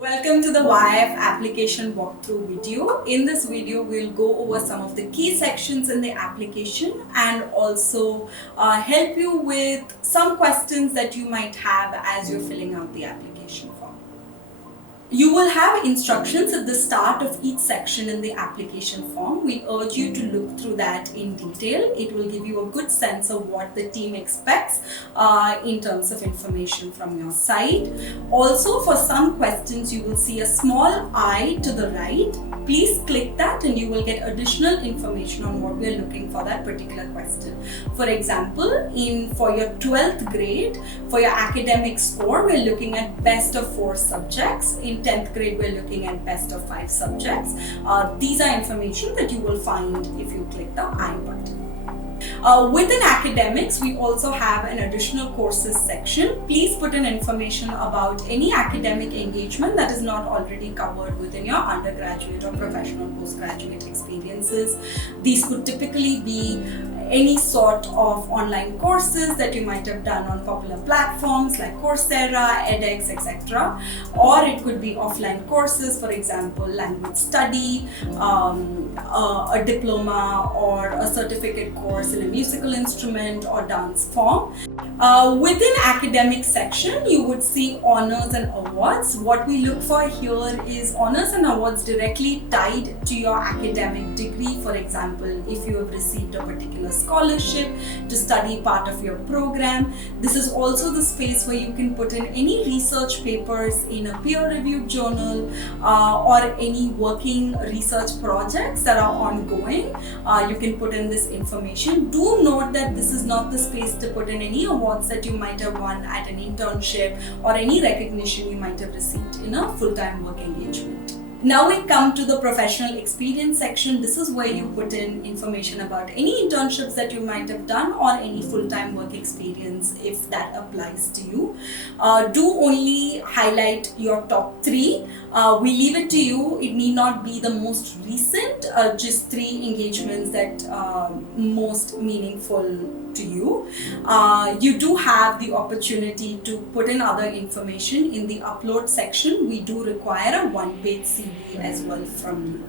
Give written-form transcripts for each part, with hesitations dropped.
Welcome to the YIF application walkthrough video. In this video, we'll go over some of the key sections in the application and also help you with some questions that you might have as you're filling out the application form. You will have instructions at the start of each section in the application form. We urge you to look through that in detail. It will give you a good sense of what the team expects in terms of information from your side. Also, for some questions, you will see a small I to the right. Please click that and you will get additional information on what we are looking for that particular question. For example, for your 12th grade, for your academic score, we're looking at best of 4 subjects. In 10th grade, we're looking at best of 5 subjects. These are information that you will find if you click the I button. Within academics, we also have an additional courses section. Please put in information about any academic engagement that is not already covered within your undergraduate or professional postgraduate experiences. These could typically be any sort of online courses that you might have done on popular platforms like Coursera, edX, etc. Or it could be offline courses, for example, language study, a diploma or a certificate course in a musical instrument or dance form. Within academic section, you would see honors and awards. What we look for here is honors and awards directly tied to your academic degree. For example, if you have received a particular scholarship to study part of your program. This is also the space where you can put in any research papers in a peer-reviewed journal or any working research projects that are ongoing. You can put in this information. Do note that this is not the space to put in any awards that you might have won at an internship or any recognition you might have received in a full-time work engagement. Now we come to the professional experience section. This is where you put in information about any internships that you might have done or any full-time work experience if that applies to you. Do only highlight your top 3. We leave it to you. It need not be the most recent, just 3 engagements that are most meaningful to you. You do have the opportunity to put in other information in the upload section. We do require a 1-page CV as well from you.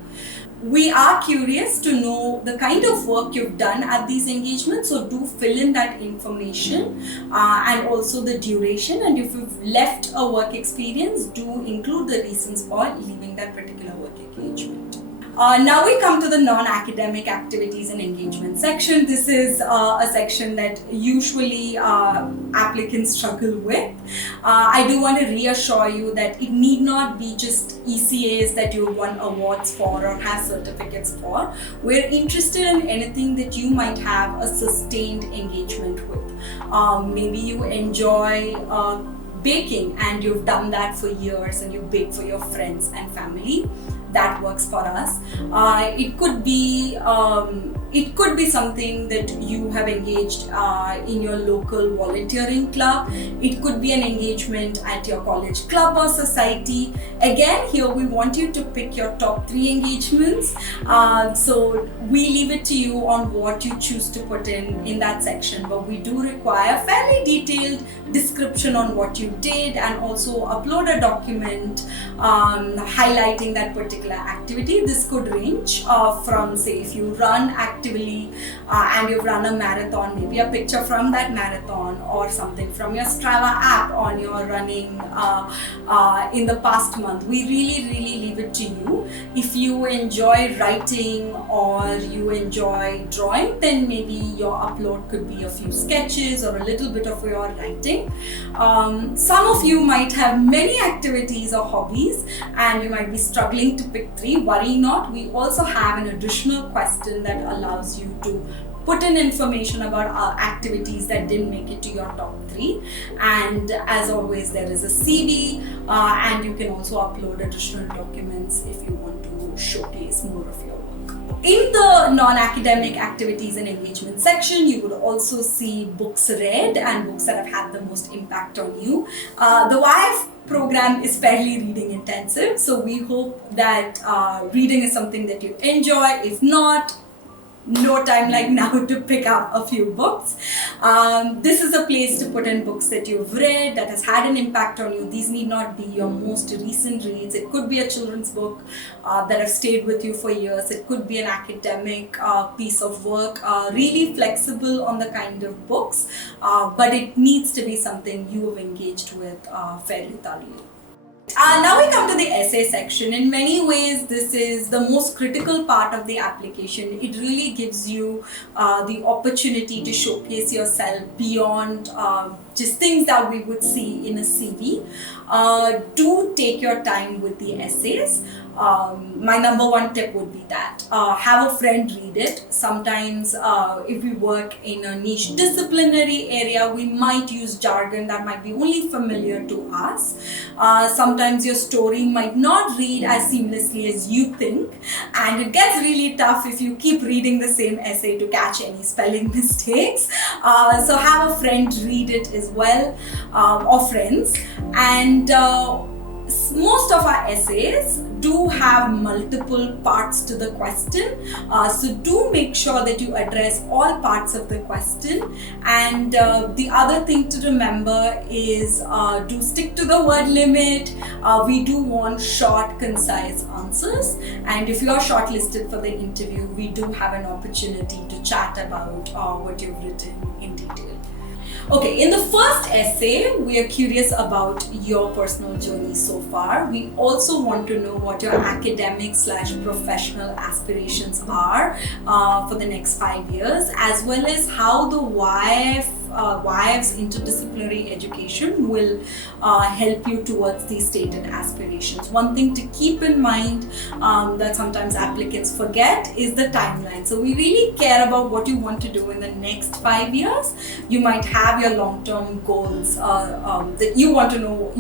We are curious to know the kind of work you've done at these engagements, so do fill in that information and also the duration, and if you've left a work experience, do include the reasons for leaving that particular work engagement. Now we come to the non-academic activities and engagement section. This is a section that usually applicants struggle with. I do want to reassure you that it need not be just ECAs that you won awards for or have certificates for. We're interested in anything that you might have a sustained engagement with. Maybe you enjoy baking and you've done that for years and you bake for your friends and family. That works for us. It could be something that you have engaged in your local volunteering club. It could be an engagement at your college club or society. Again, here we want you to pick your top 3 engagements. So we leave it to you on what you choose to put in that section, but we do require fairly detailed description on what you did and also upload a document highlighting that particular activity. This could range from, say, if you run actively and you've run a marathon, maybe a picture from that marathon or something from your Strava app on your running in the past month. We really leave it to you. If you enjoy writing or you enjoy drawing, then maybe your upload could be a few sketches or a little bit of your writing. Some of you might have many activities or hobbies and you might be struggling to pick 3. Worry not, we also have an additional question that allows you to put in information about activities that didn't make it to your top 3. And as always, there is a CV and you can also upload additional documents if you want to showcase more of your work. In the non-academic activities and engagement section, you would also see books read and books that have had the most impact on you. The YIF program is fairly reading intensive, so we hope that reading is something that you enjoy. If not, no time like now to pick up a few books. This is a place to put in books that you've read that has had an impact on you. These need not be your most recent reads. It could be a children's book that have stayed with you for years. It could be an academic piece of work, really flexible on the kind of books, but it needs to be something you have engaged with fairly thoroughly. Now we come to the essay section. In many ways, this is the most critical part of the application. It really gives you the opportunity to showcase yourself beyond just things that we would see in a CV. Do take your time with the essays. My number one tip would be that have a friend read it. Sometimes if we work in a niche disciplinary area, we might use jargon that might be only familiar to us. Sometimes your story might not read as seamlessly as you think, and it gets really tough if you keep reading the same essay to catch any spelling mistakes. So have a friend read it as well, or friends. And most of our essays do have multiple parts to the question, so do make sure that you address all parts of the question. And the other thing to remember is do stick to the word limit. We do want short, concise answers, and if you are shortlisted for the interview, we do have an opportunity to chat about what you've written in detail. Okay, in the first essay, we are curious about your personal journey so far. We also want to know what your academic/professional aspirations are for the next 5 years, as well as how the YIF's interdisciplinary education will help you towards these stated aspirations. One thing to keep in mind that sometimes applicants forget is the timeline. So we really care about what you want to do in the next 5 years. You might have your long-term goals that you want to know,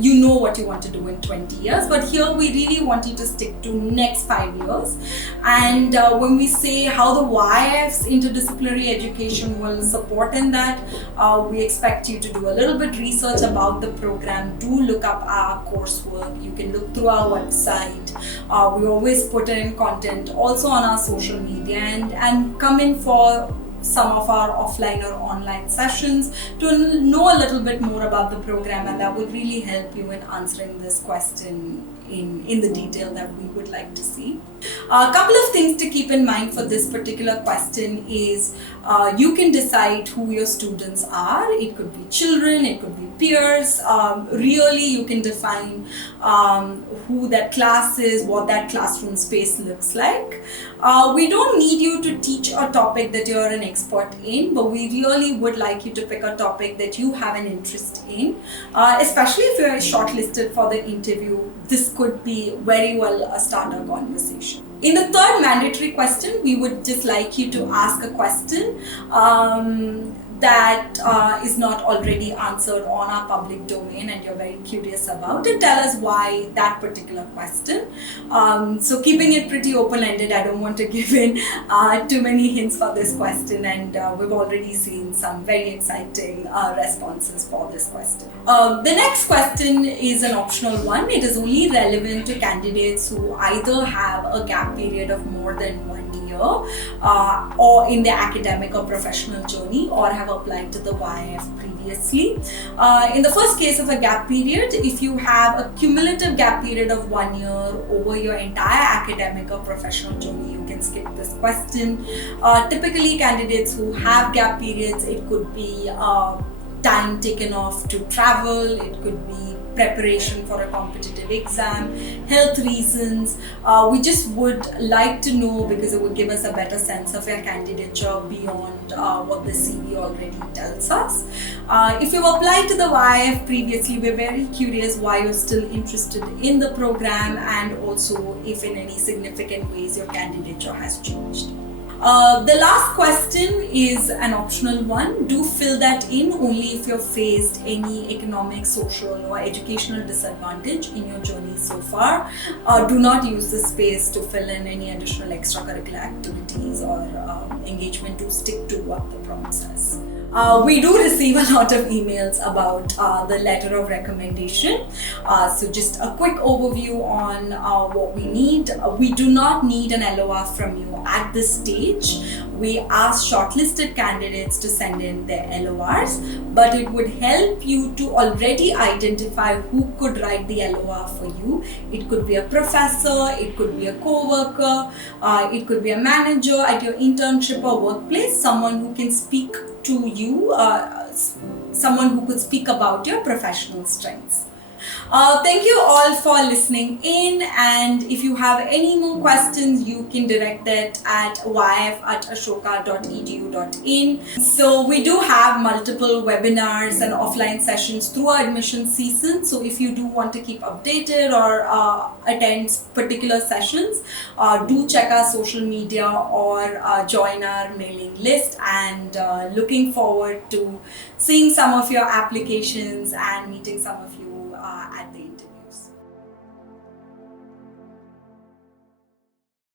what you want to do in 20 years, but here we really want you to stick to next 5 years. And when we say how the YIF's interdisciplinary education will support in that, we expect you to do a little bit research about the program. Do look up our coursework. You can look through our website. We always put in content also on our social media, and come in for some of our offline or online sessions to know a little bit more about the program, and that would really help you in answering this question in the detail that we would like to see. A couple of things to keep in mind for this particular question is you can decide who your students are. It could be children, it could be peers. Really, you can define who that class is, what that classroom space looks like. We don't need you to teach a topic that you're an expert in, but we really would like you to pick a topic that you have an interest in, especially if you're shortlisted for the interview. This could be very well a starter conversation. In the third mandatory question, we would just like you to ask a question that is not already answered on our public domain and you're very curious about it. Tell us why that particular question. So keeping it pretty open-ended, I don't want to give in too many hints for this question, and we've already seen some very exciting responses for this question. The next question is an optional one. It is only relevant to candidates who either have a gap period of more than 1 year or in their academic or professional journey, or have applied to the YIF previously. In the first case of a gap period, if you have a cumulative gap period of 1 year over your entire academic or professional journey, you can skip this question. Typically, candidates who have gap periods, it could be time taken off to travel, it could be preparation for a competitive exam, health reasons. We just would like to know, because it would give us a better sense of your candidature beyond what the CV already tells us. If you've applied to the YIF previously, we're very curious why you're still interested in the program, and also if in any significant ways your candidature has changed. The last question is an optional one. Do fill that in only if you've faced any economic, social or educational disadvantage in your journey so far. Do not use this space to fill in any additional extracurricular activities or engagement. To stick to what the prompt says. We do receive a lot of emails about the letter of recommendation. So just a quick overview on what we need. We do not need an LOR from you at this stage. We ask shortlisted candidates to send in their LORs, but it would help you to already identify who could write the LOR for you. It could be a professor, it could be a co-worker, it could be a manager at your internship or workplace, someone who can speak to you, someone who could speak about your professional strengths. Thank you all for listening in, and if you have any more questions, you can direct that at yif@ashoka.edu.in. So we do have multiple webinars and offline sessions through our admission season. So if you do want to keep updated or attend particular sessions, do check our social media or join our mailing list, and looking forward to seeing some of your applications and meeting some of you at the